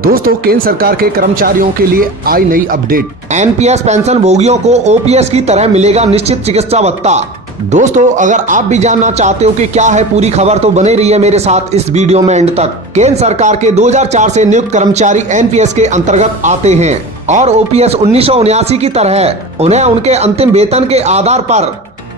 दोस्तों, केंद्र सरकार के कर्मचारियों के लिए आई नई अपडेट। एनपीएस पेंशन भोगियों को ओपीएस की तरह मिलेगा निश्चित चिकित्सा भत्ता। दोस्तों, अगर आप भी जानना चाहते हो कि क्या है पूरी खबर तो बने रहिए मेरे साथ इस वीडियो में एंड तक। केंद्र सरकार के 2004 से नियुक्त कर्मचारी एनपीएस के अंतर्गत आते हैं और ओपीएस 1979 की तरह उन्हें उनके अंतिम वेतन के आधार पर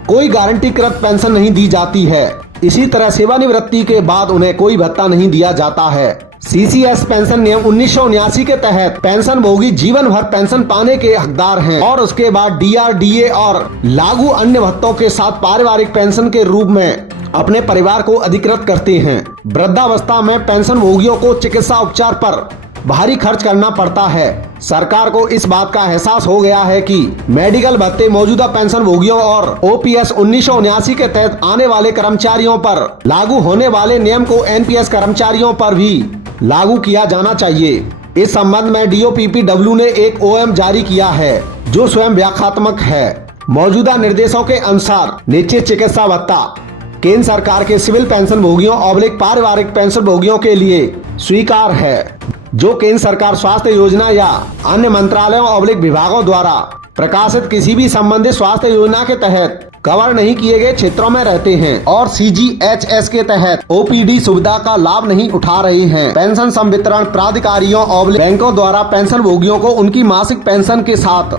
कोई गारंटीकृत पेंशन नहीं दी जाती है। इसी तरह सेवानिवृत्ति के बाद उन्हें कोई भत्ता नहीं दिया जाता है। सीसीएस पेंशन नियम 1979 के तहत पेंशन भोगी जीवन भर पेंशन पाने के हकदार हैं और उसके बाद डीआरडीए और लागू अन्य भत्तों के साथ पारिवारिक पेंशन के रूप में अपने परिवार को अधिकृत करते हैं। वृद्धावस्था में पेंशन भोगियों को चिकित्सा उपचार पर भारी खर्च करना पड़ता है। सरकार को इस बात का एहसास हो गया है कि मेडिकल भत्ते मौजूदा पेंशन भोगियों और ओपीएस 1979 के तहत आने वाले कर्मचारियों पर लागू होने वाले नियम को एनपीएस कर्मचारियों पर भी लागू किया जाना चाहिए। इस संबंध में डीओपीपीडब्ल्यू ने एक ओएम जारी किया है जो स्वयं व्याख्यात्मक है। मौजूदा निर्देशों के अनुसार निश्चित चिकित्सा भत्ता केंद्र सरकार के सिविल पेंशन भोगियों और पारिवारिक पेंशन भोगियों के लिए स्वीकार है, जो केंद्र सरकार स्वास्थ्य योजना या अन्य मंत्रालयों और विभागों द्वारा प्रकाशित किसी भी संबंधित स्वास्थ्य योजना के तहत कवर नहीं किए गए क्षेत्रों में रहते हैं और सीजीएचएस के तहत ओपीडी सुविधा का लाभ नहीं उठा रहे हैं। पेंशन संवितरण प्राधिकारियों और बैंकों द्वारा पेंशन भोगियों को उनकी मासिक पेंशन के साथ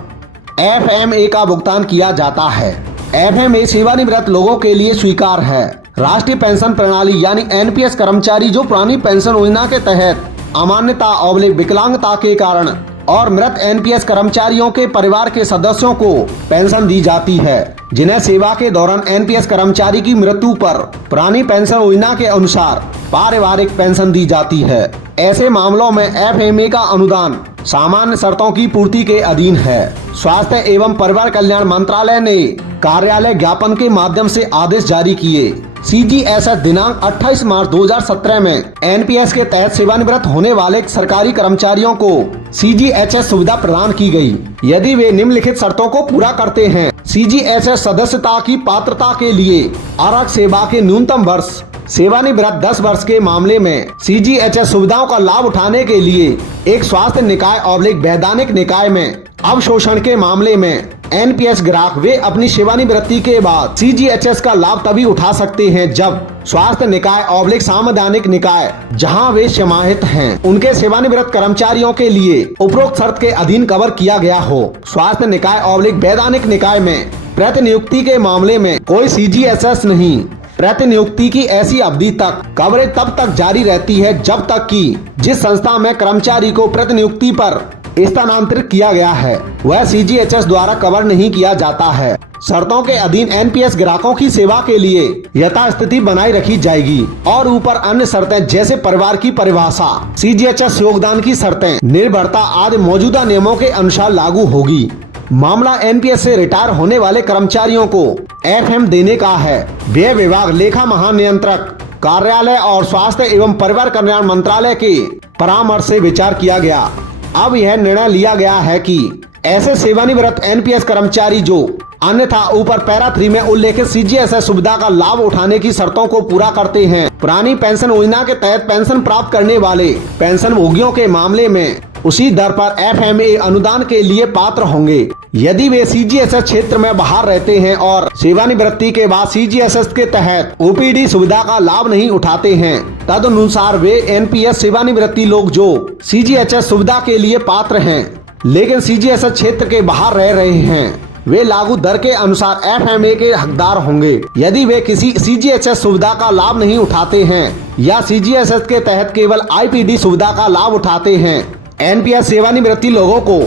एफएमए का भुगतान किया जाता है। एफएमए सेवानिवृत्त लोगों के लिए स्वीकार है। राष्ट्रीय प्रणाली यानी एनपीएस कर्मचारी जो पुरानी पेंशन योजना के तहत अमान्यता और विकलांगता के कारण और मृत एनपीएस कर्मचारियों के परिवार के सदस्यों को पेंशन दी जाती है, जिन्हें सेवा के दौरान एनपीएस कर्मचारी की मृत्यु पर पुरानी पेंशन योजना के अनुसार पारिवारिक पेंशन दी जाती है। ऐसे मामलों में एफएमए का अनुदान सामान्य शर्तों की पूर्ति के अधीन है। स्वास्थ्य एवं परिवार कल्याण मंत्रालय ने कार्यालय ज्ञापन के माध्यम से आदेश जारी किए। सीजीएचएस दिनांक 28 मार्च 2017 में एनपीएस के तहत सेवानिवृत्त होने वाले सरकारी कर्मचारियों को सीजीएचएस सुविधा प्रदान की गई, यदि वे निम्नलिखित शर्तों को पूरा करते हैं। सीजीएचएस सदस्यता की पात्रता के लिए आरक्षण सेवा के न्यूनतम वर्ष, सेवानिवृत्त 10 वर्ष के मामले में सीजीएचएस सुविधाओं का लाभ उठाने के लिए एक स्वास्थ्य निकाय और वैधानिक निकाय में अवशोषण के मामले में एनपीएस ग्राहक वे अपनी सेवानिवृत्ति के बाद सीजीएचएस का लाभ तभी उठा सकते हैं जब स्वास्थ्य निकाय और संवैधानिक निकाय जहां वे समाहित हैं उनके सेवानिवृत्त कर्मचारियों के लिए उपरोक्त शर्त के अधीन कवर किया गया हो। स्वास्थ्य निकाय और वैधानिक निकाय में प्रतिनियुक्ति के मामले में कोई सीजीएचएस नहीं। प्रतिनियुक्ति की ऐसी अवधि तक कवरेज तब तक जारी रहती है जब तक कि जिस संस्था में कर्मचारी को प्रतिनियुक्ति पर स्थानांतरित किया गया है वह सीजीएचएस द्वारा कवर नहीं किया जाता है। शर्तों के अधीन एनपीएस ग्राहकों की सेवा के लिए यथास्थिति बनाई रखी जाएगी और ऊपर अन्य शर्तें जैसे परिवार की परिभाषा, सीजीएचएस योगदान की शर्तें, निर्भरता आदि मौजूदा नियमों के अनुसार लागू होगी। मामला एनपीएस से रिटायर होने वाले कर्मचारियों को एफएम देने का है। व्यय विभाग, लेखा महानियंत्रक कार्यालय और स्वास्थ्य एवं परिवार कल्याण मंत्रालय के परामर्श से विचार किया गया। अब यह निर्णय लिया गया है कि ऐसे सेवानिवृत्त एनपीएस कर्मचारी जो अन्यथा ऊपर पैरा 3 में उल्लेखित सीजीएचएस सुविधा का लाभ उठाने की शर्तों को पूरा करते हैं, पुरानी पेंशन योजना के तहत पेंशन प्राप्त करने वाले पेंशन भोगियों के मामले में उसी दर पर एफएमए अनुदान के लिए पात्र होंगे। यदि वे सीजीएचएस क्षेत्र में बाहर रहते हैं और सेवानिवृत्ति के बाद सीजीएचएस के तहत ओपीडी सुविधा का लाभ नहीं उठाते हैं, तदनुसार वे एनपीएस सेवानिवृत्ति लोग जो सीजीएचएस सुविधा के लिए पात्र हैं लेकिन सीजीएचएस क्षेत्र के बाहर रह रहे हैं, वे लागू दर के अनुसार एफएमए के हकदार होंगे। यदि वे किसी सीजीएचएस सुविधा का लाभ नहीं उठाते हैं या सीजीएचएस के तहत केवल आईपीडी सुविधा का लाभ उठाते हैं, एनपीएस सेवानिवृत्ति लोगों को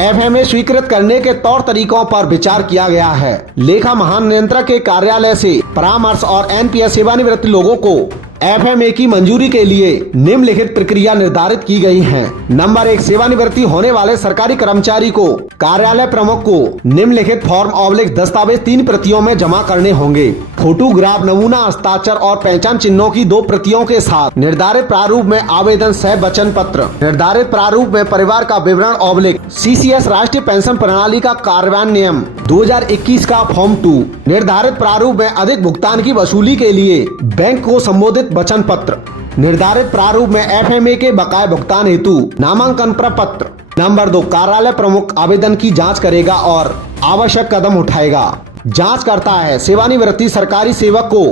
एफएमए स्वीकृत करने के तौर तरीकों पर विचार किया गया है। लेखा महानियंत्रक के कार्यालय से परामर्श और एनपीएस सेवानिवृत्ति लोगों को एफएमए की मंजूरी के लिए निम्नलिखित प्रक्रिया निर्धारित की गई है। नंबर 1, सेवानिवृत्ति होने वाले सरकारी कर्मचारी को कार्यालय प्रमुख को निम्नलिखित फॉर्म और दस्तावेज 3 प्रतियों में जमा करने होंगे। फोटोग्राफ, नमूना हस्ताक्षर और पहचान चिन्हों की 2 प्रतियों के साथ निर्धारित प्रारूप में आवेदन सह वचन पत्र, निर्धारित प्रारूप में परिवार का विवरण और सीसीएस राष्ट्रीय पेंशन प्रणाली का कार्यान्वयन नियम 2021 का फॉर्म 2, निर्धारित प्रारूप में अधिक भुगतान की वसूली के लिए बैंक को संबोधित वचन पत्र, निर्धारित प्रारूप में FMA के बकाये भुगतान हेतु नामांकन प्रपत्र। नंबर 2, कार्यालय प्रमुख आवेदन की जांच करेगा और आवश्यक कदम उठाएगा। जांच करता है सेवानिवृत्ति सरकारी सेवक को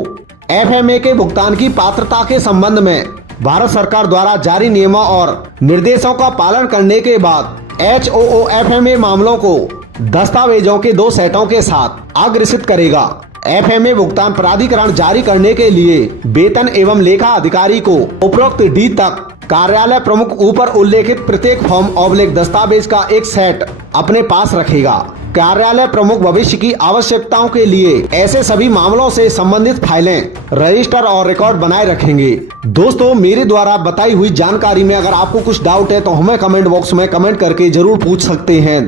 FMA के भुगतान की पात्रता के संबंध में भारत सरकार द्वारा जारी नियमों और निर्देशों का पालन करने के बाद HOO-FMA मामलों को दस्तावेजों के 2 सेटों के साथ अग्रेसित करेगा। FMA भुगतान प्राधिकरण जारी करने के लिए वेतन एवं लेखा अधिकारी को उपरोक्त D तक कार्यालय प्रमुख ऊपर उल्लेखित प्रत्येक फॉर्म/ दस्तावेज का एक सेट अपने पास रखेगा। कार्यालय प्रमुख भविष्य की आवश्यकताओं के लिए ऐसे सभी मामलों से संबंधित फाइलें, रजिस्टर और रिकॉर्ड बनाए रखेंगे। दोस्तों, मेरे द्वारा बताई हुई जानकारी में अगर आपको कुछ डाउट है तो हमें कमेंट बॉक्स में कमेंट करके जरूर पूछ सकते हैं।